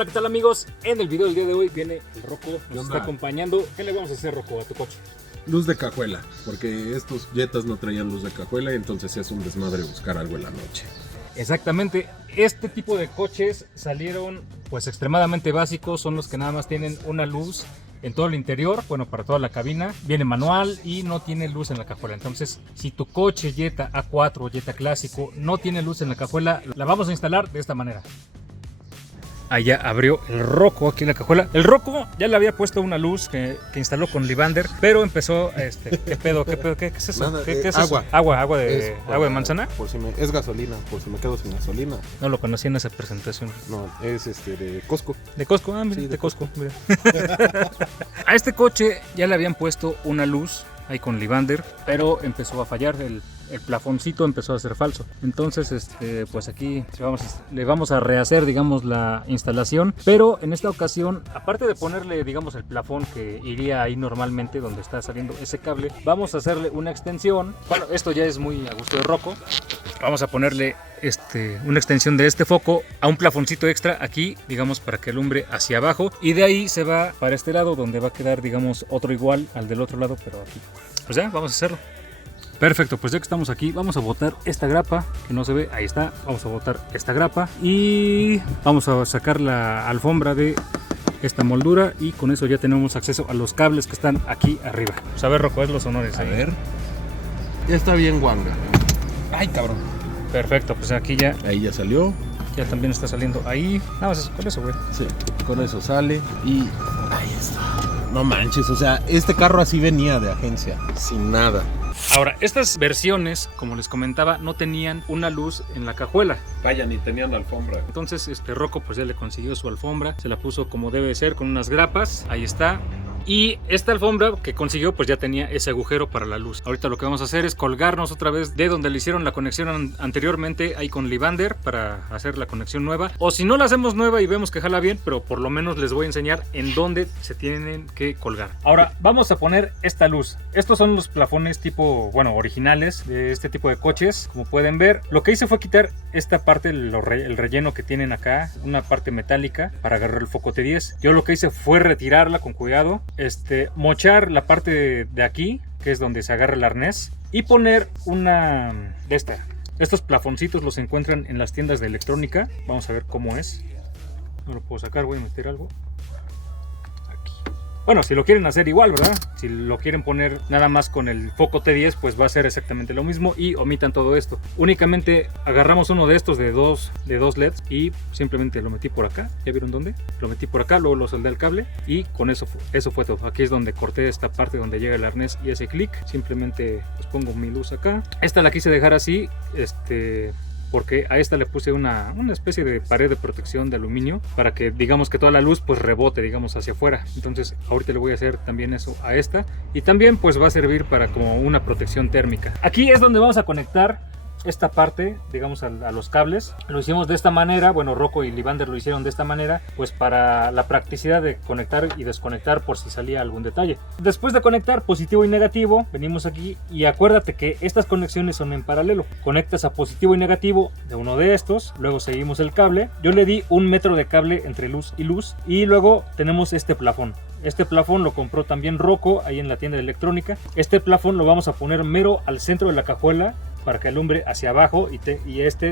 Hola, ¿qué tal amigos? En el video del día de hoy viene el Rocco, nos está acompañando. ¿Qué le vamos a hacer, Rocco, a tu coche? Luz de cajuela, porque estos Jetas no traían luz de cajuela y entonces es un desmadre buscar algo en la noche. Exactamente, este tipo de coches salieron pues extremadamente básicos, son los que nada más tienen una luz en todo el interior, bueno, para toda la cabina, viene manual y no tiene luz en la cajuela. Entonces, si tu coche Jetta A4 o Jetta clásico no tiene luz en la cajuela, la vamos a instalar de esta manera. Allá abrió el Rocco aquí en la cajuela. El Rocco ya le había puesto una luz que instaló con Livander, pero empezó, ¿qué pedo? ¿Qué es eso? Nada, ¿Qué es agua. eso? Agua de manzana. Es gasolina, por si me quedo sin gasolina. No lo conocí en esa presentación. No, es de Costco. De Costco, mira, Sí, de Costco. Mira. A este coche ya le habían puesto una luz ahí con Livander, pero empezó a fallar, el plafoncito empezó a ser falso. Entonces, pues aquí le vamos a rehacer, digamos, la instalación, pero en esta ocasión, aparte de ponerle, digamos, el plafón que iría ahí normalmente donde está saliendo ese cable, vamos a hacerle una extensión. Bueno, esto ya es muy a gusto de Rocco. Vamos a ponerle una extensión de este foco a un plafoncito extra aquí, digamos, para que alumbre hacia abajo, y de ahí se va para este lado donde va a quedar, digamos, otro igual al del otro lado, pero aquí. Pues ya, vamos a hacerlo. Perfecto, pues ya que estamos aquí, vamos a botar esta grapa que no se ve, ahí está, vamos a botar esta grapa y vamos a sacar la alfombra de esta moldura y con eso ya tenemos acceso a los cables que están aquí arriba. Pues a ver, Rocco, haz los honores ahí. A ver. Ya está bien guanga. ¡Ay, cabrón! Perfecto, pues aquí ya Ahí ya salió. también está saliendo ahí. Nada más con eso, güey. Sí, con eso sale y ahí está. No manches, o sea, este carro así venía de agencia, sin nada. Ahora, estas versiones, como les comentaba, no tenían una luz en la cajuela. Vaya, ni tenían alfombra. Entonces, Rocco pues ya le consiguió su alfombra, se la puso como debe ser, con unas grapas, ahí está. Y esta alfombra que consiguió pues ya tenía ese agujero para la luz. Ahorita lo que vamos a hacer es colgarnos otra vez de donde le hicieron la conexión anteriormente, ahí con Livander, para hacer la conexión nueva. O si no la hacemos nueva y vemos que jala bien, pero por lo menos les voy a enseñar en dónde se tienen que colgar. Ahora vamos a poner esta luz. Estos son los plafones tipo, bueno, originales de este tipo de coches. Como pueden ver, lo que hice fue quitar esta parte, el relleno que tienen acá, una parte metálica para agarrar el foco T10. Yo lo que hice fue retirarla con cuidado, mochar la parte de aquí, que es donde se agarra el arnés, y poner una de estos plafoncitos. Los encuentran en las tiendas de electrónica. Vamos a ver cómo es. No lo puedo sacar, voy a meter algo aquí. Bueno, si lo quieren hacer igual, ¿verdad? Si lo quieren poner nada más con el foco T10, pues va a ser exactamente lo mismo y omitan todo esto. Únicamente agarramos uno de estos de dos LEDs y simplemente lo metí por acá. ¿Ya vieron dónde? Lo metí por acá, luego lo soldé al cable y con eso fue todo. Aquí es donde corté esta parte donde llega el arnés y ese clic. Simplemente pues pongo mi luz acá. Esta la quise dejar así, porque a esta le puse una especie de pared de protección de aluminio para que digamos que toda la luz pues rebote, digamos, hacia afuera. Entonces ahorita le voy a hacer también eso a esta y también pues va a servir para como una protección térmica. Aquí es donde vamos a conectar esta parte, digamos, a los cables. Lo hicimos de esta manera, bueno, Rocco y Livander lo hicieron de esta manera, pues para la practicidad de conectar y desconectar por si salía algún detalle. Después de conectar positivo y negativo, venimos aquí y acuérdate que estas conexiones son en paralelo. Conectas a positivo y negativo de uno de estos, luego seguimos el cable. Yo le di 1 metro de cable entre luz y luego tenemos este plafón. Este plafón lo compró también Rocco ahí en la tienda de electrónica. Este plafón lo vamos a poner mero al centro de la cajuela para que alumbre hacia abajo y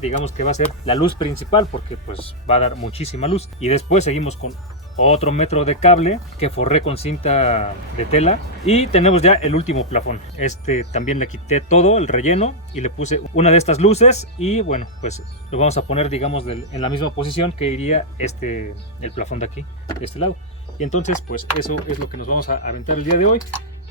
digamos que va a ser la luz principal porque pues va a dar muchísima luz. Y después seguimos con otro metro de cable que forré con cinta de tela y tenemos ya el último plafón. También le quité todo el relleno y le puse una de estas luces y bueno, pues lo vamos a poner, digamos, en la misma posición que iría el plafón de aquí, de este lado. Y entonces pues eso es lo que nos vamos a aventar el día de hoy,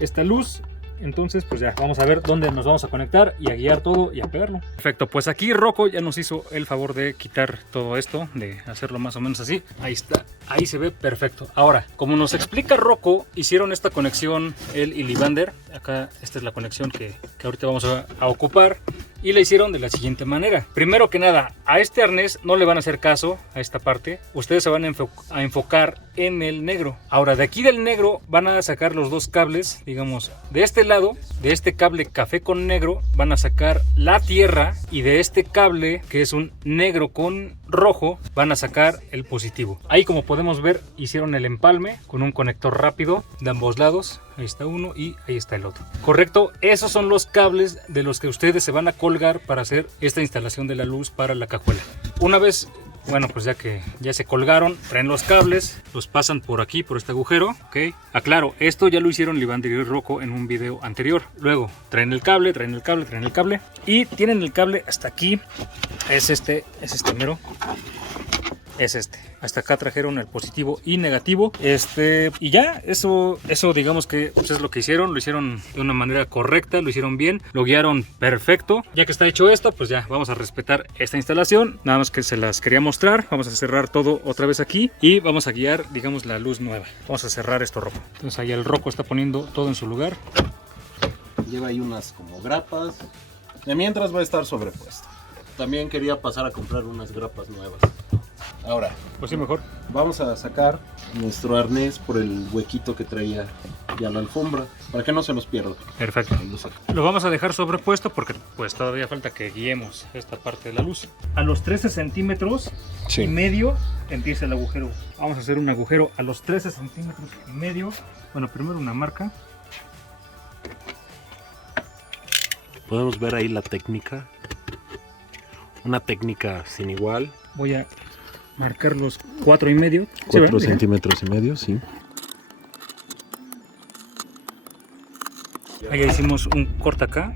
esta luz. Entonces pues ya vamos a ver dónde nos vamos a conectar y a guiar todo y a pegarlo. Perfecto, pues aquí Rocco ya nos hizo el favor de quitar todo esto, de hacerlo más o menos así. Ahí está, ahí se ve perfecto. Ahora, como nos explica Rocco, hicieron esta conexión él y Livander. Acá esta es la conexión que ahorita vamos a ocupar. Y la hicieron de la siguiente manera. Primero que nada, a este arnés no le van a hacer caso a esta parte. Ustedes se van a enfocar en el negro. Ahora, de aquí del negro van a sacar los dos cables, digamos, de este lado, de este cable café con negro, van a sacar la tierra, y de este cable, que es un negro con rojo van a sacar el positivo. Ahí, como podemos ver, hicieron el empalme con un conector rápido de ambos lados. Ahí está uno y ahí está el otro. Correcto, esos son los cables de los que ustedes se van a colgar para hacer esta instalación de la luz para la cajuela. Una vez, bueno, pues ya que ya se colgaron, traen los cables, los pasan por aquí, por este agujero, ¿ok? Aclaro, esto ya lo hicieron Livandería y Rocco en un video anterior. Luego traen el cable, traen el cable, traen el cable y tienen el cable hasta aquí. Es este mero. Es este. Hasta acá trajeron el positivo y negativo. Y ya, eso digamos que pues es lo que hicieron. Lo hicieron de una manera correcta, lo hicieron bien, lo guiaron perfecto. Ya que está hecho esto, pues ya vamos a respetar esta instalación. Nada más que se las quería mostrar. Vamos a cerrar todo otra vez aquí y vamos a guiar, digamos, la luz nueva. Vamos a cerrar esto, Rocco. Entonces ahí el Rocco está poniendo todo en su lugar. Lleva ahí unas como grapas. De mientras va a estar sobrepuesto. También quería pasar a comprar unas grapas nuevas. Ahora, Pues sí, mejor. vamos a sacar nuestro arnés por el huequito que traía ya la alfombra, para que no se nos pierda. Perfecto. Ahí lo saco. Lo vamos a dejar sobrepuesto porque pues todavía falta que guiemos esta parte de la luz. A los 13 centímetros y medio empieza el agujero. Vamos a hacer un agujero a los 13 centímetros y medio. Bueno, primero una marca. Podemos ver ahí la técnica. Una técnica sin igual. Voy a marcar los 4 y medio. 4 centímetros y medio, sí. Ahí hicimos un corte acá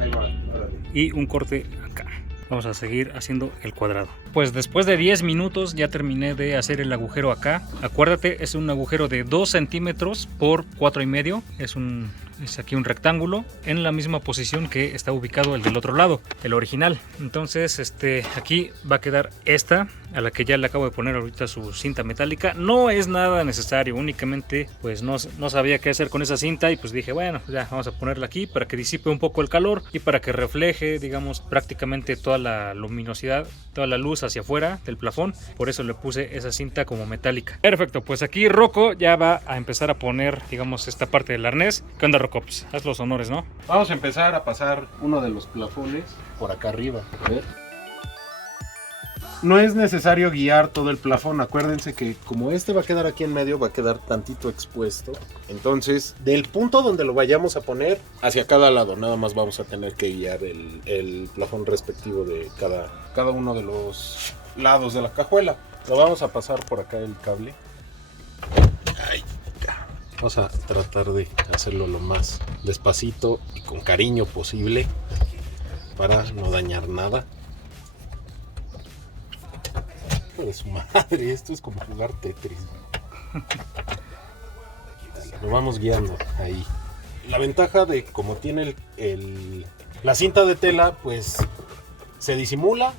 Ahí va, órale. y un corte acá. Vamos a seguir haciendo el cuadrado. Pues después de 10 minutos ya terminé de hacer el agujero acá. Acuérdate, es un agujero de 2 centímetros por 4 y medio. Es aquí un rectángulo en la misma posición que está ubicado el del otro lado, el original. Entonces aquí va a quedar esta, a la que ya le acabo de poner ahorita su cinta metálica. No es nada necesario, únicamente pues no sabía qué hacer con esa cinta y pues dije, bueno, ya vamos a ponerla aquí para que disipe un poco el calor y para que refleje, digamos, prácticamente toda la luminosidad, toda la luz hacia afuera del plafón. Por eso le puse esa cinta como metálica. Perfecto, pues aquí Rocco ya va a empezar a poner, digamos, esta parte del arnés. ¿Qué onda, Rocco? Pues, haz los honores, ¿no? Vamos a empezar a pasar uno de los plafones por acá arriba. A ver. No es necesario guiar todo el plafón. Acuérdense que como este va a quedar aquí en medio, va a quedar tantito expuesto. Entonces, del punto donde lo vayamos a poner hacia cada lado, nada más vamos a tener que guiar el plafón respectivo de cada uno de los lados de la cajuela. Lo vamos a pasar por acá el cable. Vamos a tratar de hacerlo lo más despacito y con cariño posible para no dañar nada. Hijo de su madre, esto es como jugar Tetris. Lo vamos guiando ahí. La ventaja de como tiene la cinta de tela, pues se disimula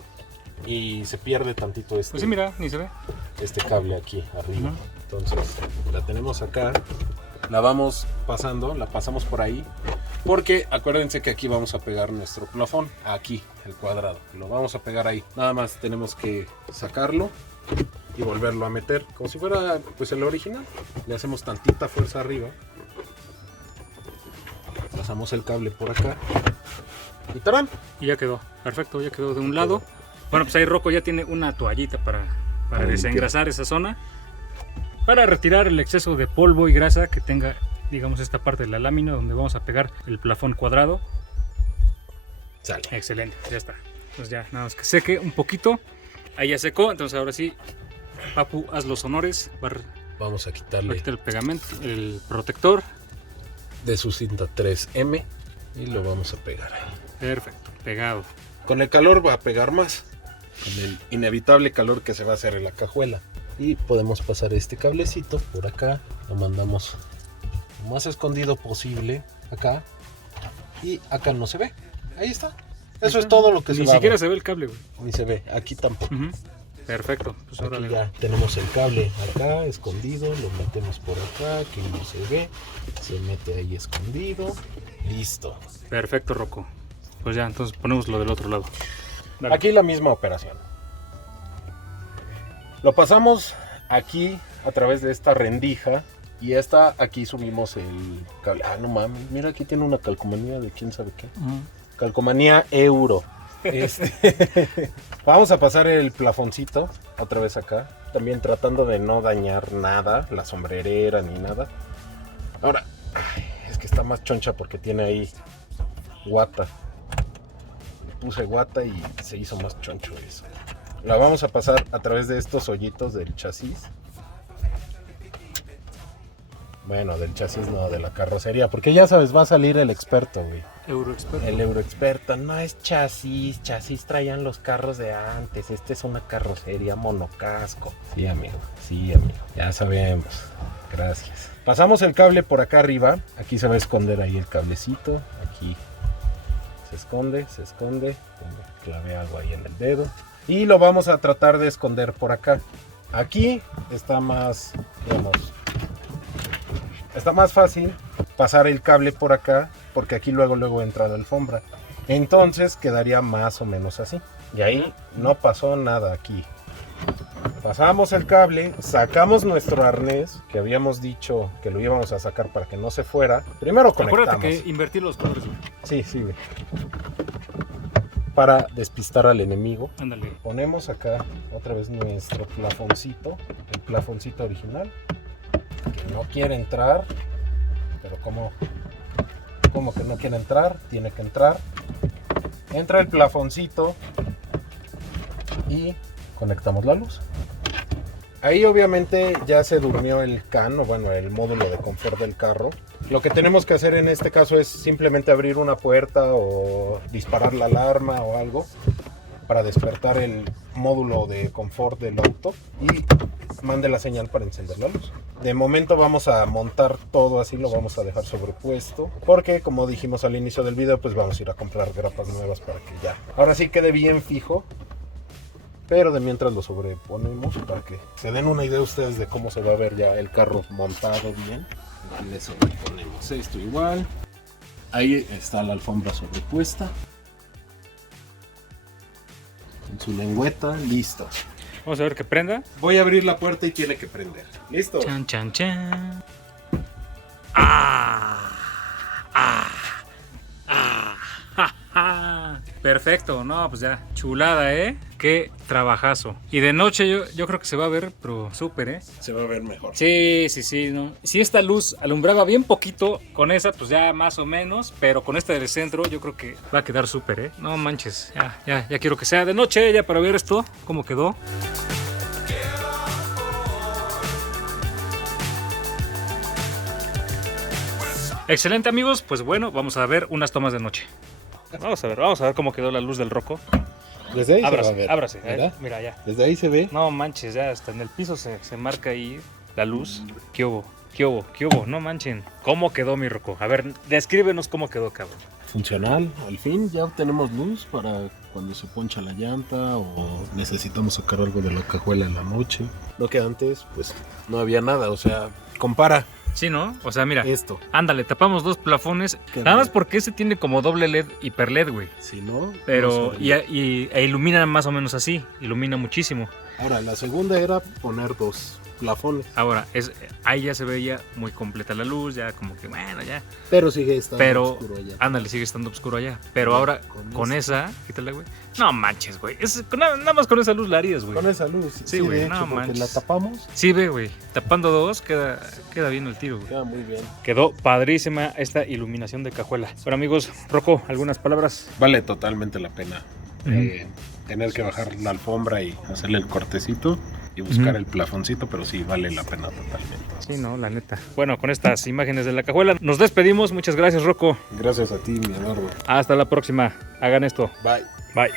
y se pierde tantito Pues sí, mira, ni se ve. este cable aquí arriba. Entonces la tenemos acá, la vamos pasando, la pasamos por ahí, porque acuérdense que aquí vamos a pegar nuestro plafón, aquí el cuadrado, lo vamos a pegar ahí. Nada más tenemos que sacarlo y volverlo a meter como si fuera pues el original. Le hacemos tantita fuerza arriba, pasamos el cable por acá y ¡tarán! Y ya quedó, perfecto, ya quedó de un lado. Bueno, pues ahí Rocco ya tiene una toallita para desengrasar esa zona, para retirar el exceso de polvo y grasa que tenga, digamos, esta parte de la lámina donde vamos a pegar el plafón cuadrado. Sale. Excelente, ya está. Pues ya, nada más que seque un poquito. Ahí ya secó, entonces ahora sí, Papu, haz los honores. Vamos a Va a quitarle quitar el pegamento, el protector. de su cinta 3M y lo vamos a pegar ahí. Perfecto, pegado. Con el calor va a pegar más, con el inevitable calor que se va a hacer en la cajuela. Y podemos pasar este cablecito por acá, lo mandamos lo más escondido posible acá, y acá no se ve. Ahí está. Eso es todo lo que se Ni va a siquiera ver. se ve el cable, güey. Ni se ve, aquí tampoco. Perfecto, pues ahora Aquí le ya tenemos el cable acá escondido, lo metemos por acá, que no se ve, se mete ahí escondido, listo. Perfecto, Rocco. Pues ya, entonces ponemos lo del otro lado. Dale. Aquí la misma operación. Lo pasamos aquí a través de esta rendija y aquí subimos el cable. Ah, no mames, mira, aquí tiene una calcomanía de quién sabe qué. Calcomanía Euro. Vamos a pasar el plafoncito otra vez acá. También tratando de no dañar nada, la sombrerera ni nada. Ahora, es que está más choncha porque tiene ahí guata. Le puse guata y se hizo más choncho eso. La vamos a pasar a través de estos hoyitos del chasis. Bueno, del chasis no, de la carrocería. Porque ya sabes, va a salir el experto, güey. Euroexperto. El Euroexperto. No es chasis. Chasis traían los carros de antes. Este es una carrocería monocasco. Sí, amigo. Sí, amigo. Ya sabemos. Gracias. Pasamos el cable por acá arriba. Aquí se va a esconder ahí el cablecito. Aquí se esconde, se esconde. Clavé algo ahí en el dedo. Y lo vamos a tratar de esconder por acá. Aquí está más, digamos, está más fácil pasar el cable por acá, porque aquí luego entra la alfombra. Entonces quedaría más o menos así. Y ahí no pasó nada aquí. Pasamos el cable, sacamos nuestro arnés, que habíamos dicho que lo íbamos a sacar para que no se fuera. Primero conectamos. Acuérdate que invertir los colores. Sí, sí, güey. Para despistar al enemigo. Ándale. Ponemos acá otra vez nuestro plafoncito, el plafoncito original, que no quiere entrar, pero como que no quiere entrar, tiene que entrar. Entra el plafoncito y conectamos la luz. Ahí obviamente ya se durmió el CAN, o bueno, el módulo de confort del carro. Lo que tenemos que hacer en este caso es simplemente abrir una puerta o disparar la alarma o algo para despertar el módulo de confort del auto y mande la señal para encender la luz. De momento vamos a montar todo así, lo vamos a dejar sobrepuesto, porque como dijimos al inicio del video, pues vamos a ir a comprar grapas nuevas para que ya ahora sí quede bien fijo. Pero de mientras lo sobreponemos para que se den una idea ustedes de cómo se va a ver ya el carro montado bien. Aquí le sobreponemos esto igual. Ahí está la alfombra sobrepuesta. Con su lengüeta, listo. Vamos a ver que prenda. Voy a abrir la puerta y tiene que prender. ¿Listo? Chan, chan, chan. ¡Ah! ¡Ah! ¡Ah! ¡Ja, ja! Perfecto, no, pues ya, chulada, ¿eh? Qué trabajazo. Y de noche yo creo que se va a ver, pero súper, ¿eh? Se va a ver mejor. Sí, sí, sí, ¿no? Si esta luz alumbraba bien poquito, con esa pues ya más o menos, pero con esta del centro yo creo que va a quedar súper, ¿eh? No manches, ya quiero que sea de noche ya para ver esto, cómo quedó. Excelente, amigos, pues bueno, vamos a ver unas tomas de noche. Vamos a ver cómo quedó la luz del Roco. Desde ahí Ábrase, se va a ver. ábrase, mira ya. Desde ahí se ve. No manches, ya hasta en el piso se marca ahí la luz. ¿Qué hubo? ¿Qué hubo? ¿Qué hubo? No manchen. ¿Cómo quedó mi Roco? A ver, descríbenos cómo quedó, cabrón. Funcional, al fin ya tenemos luz para cuando se poncha la llanta o necesitamos sacar algo de la cajuela en la noche. Lo que antes pues no había nada, o sea, compara Sí, ¿no? O sea, mira, esto. ándale, tapamos dos plafones. Qué Nada más bien. porque ese tiene como doble LED, hiper LED, güey. Si no, Pero, no y, sabría. e ilumina más o menos así, ilumina muchísimo. Ahora, la segunda era poner dos plafones, Ahora, ahí ya se veía muy completa la luz, ya como que, bueno, ya. pero sigue estando Pero, oscuro allá. ándale, sigue estando oscuro allá. Pero Con- ahora, con con esa. esa, quítale, güey. No manches, güey. Nada más con esa luz la harías, güey. Con esa luz, Sí, güey, de no hecho, porque manches. la tapamos, Sí, ve, güey. Tapando dos, queda bien el tiro, güey. queda muy bien. Quedó padrísima esta iluminación de cajuela. Bueno, amigos, Rocco, algunas palabras. Vale totalmente la pena Ujú. tener que bajar la alfombra y hacerle el cortecito y buscar Ujú. el plafoncito, pero sí vale la pena totalmente. Sí, no, la neta. Bueno, con estas imágenes de la cajuela nos despedimos. Muchas gracias, Rocco. Gracias a ti, mi Eduardo. Hasta la próxima. Hagan esto. Bye. Bye.